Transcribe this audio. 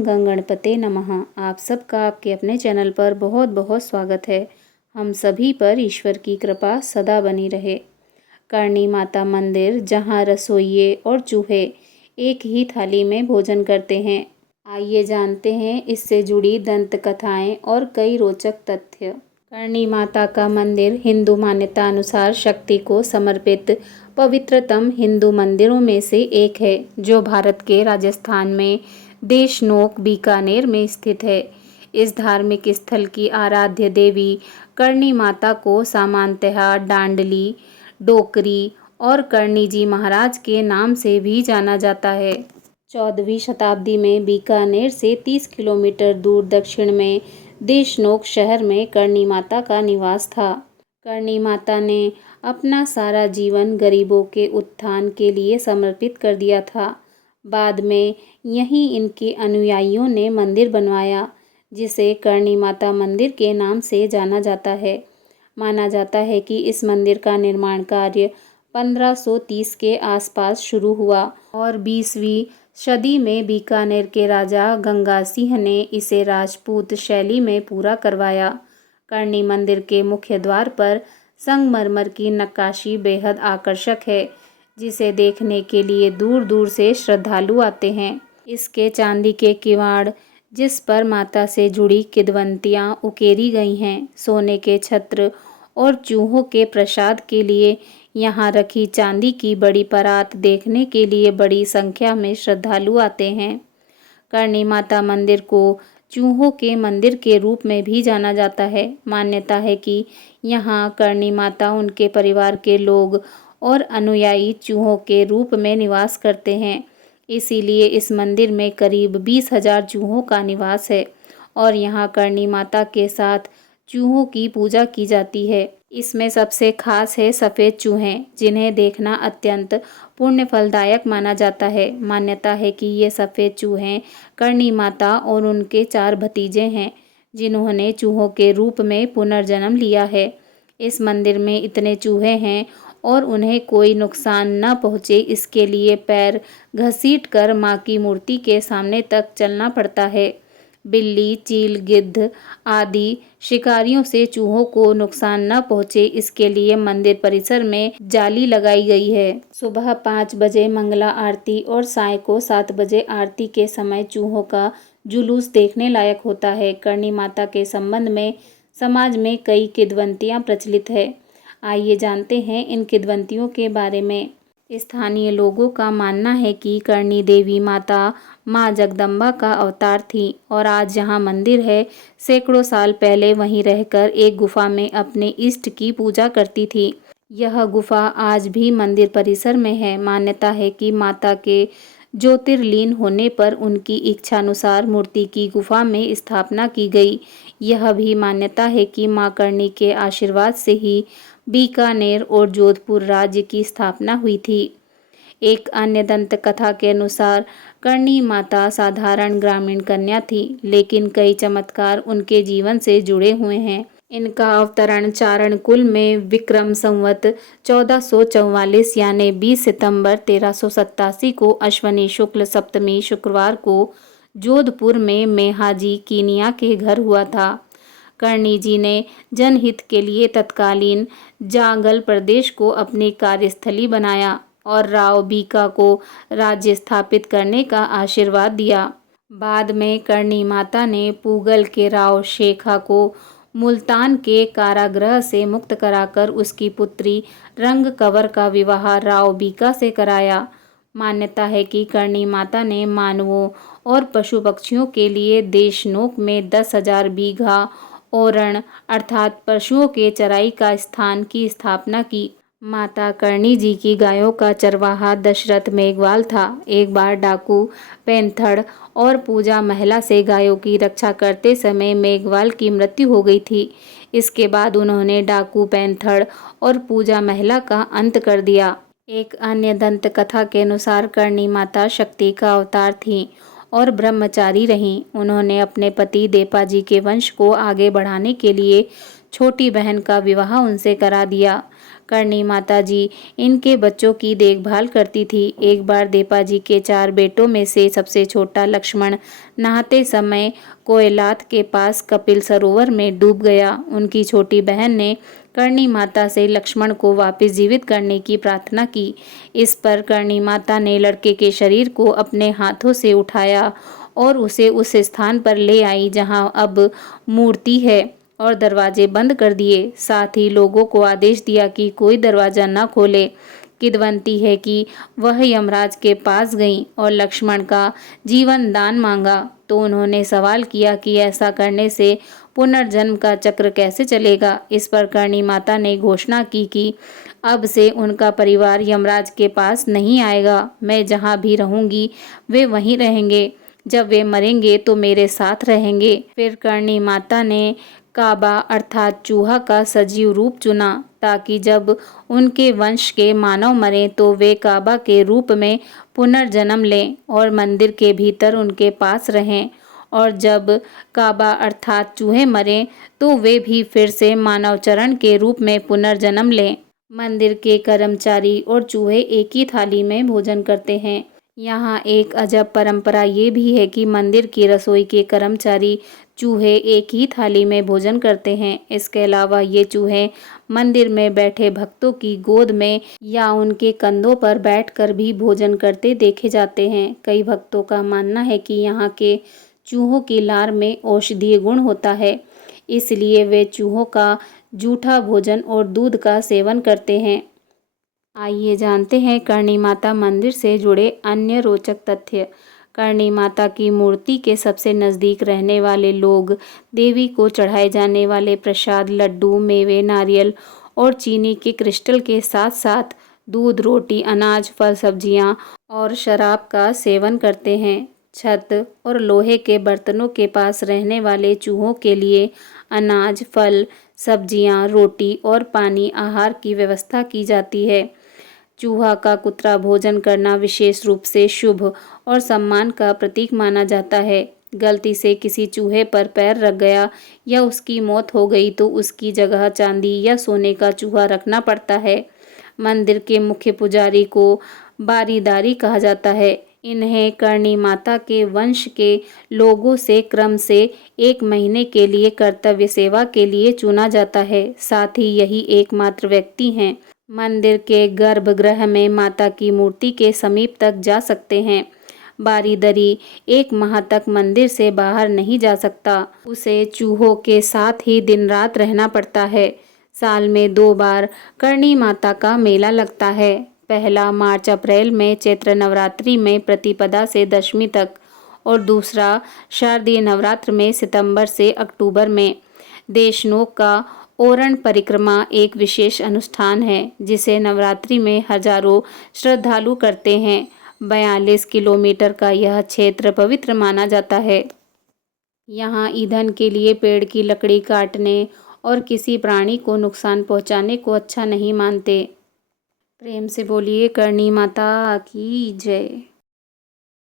ओम गंग गणपते नमः। आप सबका आपके अपने चैनल पर बहुत बहुत स्वागत है। हम सभी पर ईश्वर की कृपा सदा बनी रहे। करणी माता मंदिर, जहां रसोइये और चूहे एक ही थाली में भोजन करते हैं। आइए जानते हैं इससे जुड़ी दंत कथाएं और कई रोचक तथ्य। करणी माता का मंदिर हिंदू मान्यता अनुसार शक्ति को समर्पित पवित्रतम हिंदू मंदिरों में से एक है, जो भारत के राजस्थान में देशनोक बीकानेर में स्थित है। इस धार्मिक स्थल की आराध्य देवी करणी माता को सामान्यतः डांडली, डोकरी और करणी जी महाराज के नाम से भी जाना जाता है। 14वीं शताब्दी में बीकानेर से 30 किलोमीटर दूर दक्षिण में देशनोक शहर में करणी माता का निवास था। करणी माता ने अपना सारा जीवन गरीबों के उत्थान के लिए समर्पित कर दिया था। बाद में यहीं इनके अनुयायियों ने मंदिर बनवाया, जिसे करणी माता मंदिर के नाम से जाना जाता है। माना जाता है कि इस मंदिर का निर्माण कार्य 1530 के आसपास शुरू हुआ और 20वीं सदी में बीकानेर के राजा गंगा सिंह ने इसे राजपूत शैली में पूरा करवाया। करणी मंदिर के मुख्य द्वार पर संगमरमर की नक्काशी बेहद आकर्षक है, जिसे देखने के लिए दूर दूर से श्रद्धालु आते हैं। इसके चांदी के किवाड़, जिस पर माता से जुड़ी किंवदंतियां उकेरी गई हैं, सोने के छत्र और चूहों के प्रसाद के लिए यहाँ रखी चांदी की बड़ी परात देखने के लिए बड़ी संख्या में श्रद्धालु आते हैं। करणी माता मंदिर को चूहों के मंदिर के रूप में भी जाना जाता है। मान्यता है कि यहाँ करणी माता, उनके परिवार के लोग और अनुयायी चूहों के रूप में निवास करते हैं। इसीलिए इस मंदिर में करीब 20,000 चूहों का निवास है और यहाँ करणी माता के साथ चूहों की पूजा की जाती है। इसमें सबसे खास है सफ़ेद चूहे, जिन्हें देखना अत्यंत पुण्य फलदायक माना जाता है। मान्यता है कि ये सफ़ेद चूहे करणी माता और उनके 4 भतीजे हैं, जिन्होंने चूहों के रूप में पुनर्जन्म लिया है। इस मंदिर में इतने चूहे हैं और उन्हें कोई नुकसान न पहुँचे, इसके लिए पैर घसीटकर माँ की मूर्ति के सामने तक चलना पड़ता है। बिल्ली, चील, गिद्ध आदि शिकारियों से चूहों को नुकसान न पहुँचे, इसके लिए मंदिर परिसर में जाली लगाई गई है। सुबह 5 बजे मंगला आरती और साय को 7 बजे आरती के समय चूहों का जुलूस देखने लायक होता है। करणी माता के संबंध में समाज में कई किंवदंतियाँ प्रचलित है। आइए जानते हैं इन किंवदंतियों के बारे में। स्थानीय लोगों का मानना है कि करणी देवी माता माँ जगदम्बा का अवतार थी और आज जहाँ मंदिर है, सैकड़ों साल पहले वहीं रहकर एक गुफा में अपने इष्ट की पूजा करती थी। यह गुफा आज भी मंदिर परिसर में है। मान्यता है कि माता के ज्योतिर्लीन होने पर उनकी इच्छानुसार मूर्ति की गुफा में स्थापना की गई। यह भी मान्यता है कि माँ करणी के आशीर्वाद से ही बीकानेर और जोधपुर राज्य की स्थापना हुई थी। एक अन्य दंत कथा के अनुसार करणी माता साधारण ग्रामीण कन्या थी, लेकिन कई चमत्कार उनके जीवन से जुड़े हुए हैं। इनका अवतरण चारण कुल में विक्रम संवत 1444 यानी 20 सितंबर 1387 को अश्वनी शुक्ल सप्तमी शुक्रवार को जोधपुर में मेहाजी कीनिया के घर हुआ था। करणी जी ने जनहित के लिए तत्कालीन जांगल प्रदेश को अपनी कार्यस्थली बनाया और राव बीका को राज्य स्थापित करने का आशीर्वाद दिया। बाद में करणी माता ने पूगल के राव शेखा को मुल्तान के कारागृह से मुक्त कराकर उसकी पुत्री रंग कंवर का विवाह राव बीका से कराया। मान्यता है कि करणी माता ने मानवों और पशु पक्षियों के लिए देशनोक में 10,000 बीघा ओरण अर्थात पशुओं के चराई का स्थान की स्थापना की। माता करणी जी की गायों का चरवाहा दशरथ मेघवाल था। एक बार डाकू पेंथड़ और पूजा महिला से गायों की रक्षा करते समय मेघवाल की मृत्यु हो गई थी। इसके बाद उन्होंने डाकू पेंथड़ और पूजा महिला का अंत कर दिया। एक अन्य दंत कथा के अनुसार करणी माता शक्ति का अवतार थीं और ब्रह्मचारी रहीं। उन्होंने अपने पति देपाजी के वंश को आगे बढ़ाने के लिए छोटी बहन का विवाह उनसे करा दिया। करणी माता जी इनके बच्चों की देखभाल करती थी। एक बार देपा जी के 4 बेटों में से सबसे छोटा लक्ष्मण नहाते समय कोयलात के पास कपिल सरोवर में डूब गया। उनकी छोटी बहन ने करणी माता से लक्ष्मण को वापस जीवित करने की प्रार्थना की। इस पर करणी माता ने लड़के के शरीर को अपने हाथों से उठाया और उसे उस स्थान पर ले आई जहां अब मूर्ति है और दरवाजे बंद कर दिए। साथ ही लोगों को आदेश दिया कि कोई दरवाजा न खोले। किदवंती है कि वह यमराज के पास गईं और लक्ष्मण का जीवन दान मांगा तो उन्होंने सवाल किया कि ऐसा करने से पुनर्जन्म का चक्र कैसे चलेगा। इस पर करणी माता ने घोषणा की कि अब से उनका परिवार यमराज के पास नहीं आएगा। मैं जहाँ भी रहूंगी वे वहीं रहेंगे। जब वे मरेंगे तो मेरे साथ रहेंगे। फिर करणी माता ने काबा अर्थात चूहा का सजीव रूप चुना ताकि जब उनके वंश के मानव मरें तो वे काबा के रूप में पुनर्जन्म लें और मंदिर के भीतर उनके पास रहें, और जब काबा अर्थात चूहे मरें तो वे भी फिर से मानव चरण के रूप में पुनर्जन्म लें। मंदिर के कर्मचारी और चूहे एक ही थाली में भोजन करते हैं। यहाँ एक अजब परंपरा ये भी है कि मंदिर की रसोई के कर्मचारी चूहे एक ही थाली में भोजन करते हैं। इसके अलावा ये चूहे मंदिर में बैठे भक्तों की गोद में या उनके कंधों पर बैठकर भी भोजन करते देखे जाते हैं। कई भक्तों का मानना है कि यहाँ के चूहों की लार में औषधीय गुण होता है, इसलिए वे चूहों का जूठा भोजन और दूध का सेवन करते हैं। आइए जानते हैं करणी माता मंदिर से जुड़े अन्य रोचक तथ्य। करणी माता की मूर्ति के सबसे नज़दीक रहने वाले लोग देवी को चढ़ाए जाने वाले प्रसाद, लड्डू, मेवे, नारियल और चीनी के क्रिस्टल के साथ साथ दूध, रोटी, अनाज, फल, सब्जियां और शराब का सेवन करते हैं। छत और लोहे के बर्तनों के पास रहने वाले चूहों के लिए अनाज, फल, सब्जियां, रोटी और पानी आहार की व्यवस्था की जाती है। चूहा का कुतरा भोजन करना विशेष रूप से शुभ और सम्मान का प्रतीक माना जाता है। गलती से किसी चूहे पर पैर रख गया या उसकी मौत हो गई तो उसकी जगह चांदी या सोने का चूहा रखना पड़ता है। मंदिर के मुख्य पुजारी को बारीदारी कहा जाता है। इन्हें करणी माता के वंश के लोगों से क्रम से 1 महीने के लिए कर्तव्य सेवा के लिए चुना जाता है। साथ ही यही एकमात्र व्यक्ति हैं मंदिर के गर्भगृह में माता की मूर्ति के समीप तक जा सकते हैं। बारीदरी 1 माह तक मंदिर से बाहर नहीं जा सकता। उसे चूहों के साथ ही दिन रात रहना पड़ता है। साल में 2 बार करणी माता का मेला लगता है। पहला मार्च अप्रैल में चैत्र नवरात्रि में प्रतिपदा से दशमी तक और दूसरा शारदीय नवरात्र में सितंबर से अक्टूबर में। देशनोक का ओरण परिक्रमा एक विशेष अनुष्ठान है जिसे नवरात्रि में हजारों श्रद्धालु करते हैं। 42 किलोमीटर का यह क्षेत्र पवित्र माना जाता है। यहाँ ईंधन के लिए पेड़ की लकड़ी काटने और किसी प्राणी को नुकसान पहुँचाने को अच्छा नहीं मानते। प्रेम से बोलिए करणी माता की जय।